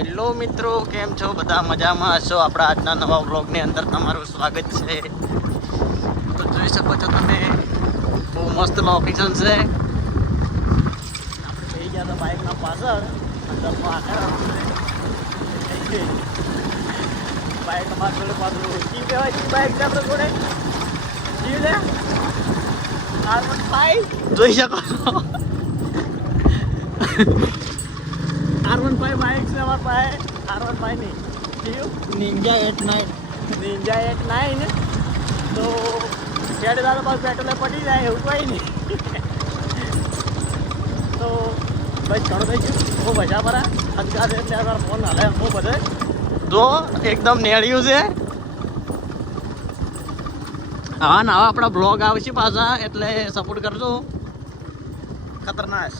Hello મિત્રો, કેમ છો? બધા મજામાં હશો? આપણા આજના નવા વ્લોગની અંદર તમારું સ્વાગત છે. તો જોઈ શકો છો તમે, બહુ મસ્ત લોકેશન છે. આપણે જઈ ગયા હતા બાઇકના પાછળ, અંદર બાઇક અમારા જોડે પાછું જી કહેવાય છે. બાઇક છે આપણે જોડે જી લે R15 જોઈ શકો છો. R15 બાઇક છે અમારા પાસે. R15 ની નિંજા 89 તો જેડે દાદા પાસે પેટ્રોલ પડી જાય એવું કંઈ નહીં. તો ભાઈ ઘણું થઈ ગયું. બહુ મજા પરા અંદાજ એટલે અમારા ફોન હાલે બહુ બધે જો એકદમ નેળિયું છે. હા ને હવે આપણા બ્લોગ આવશે પાછા, એટલે સપોર્ટ કરજો. ખતરનાક.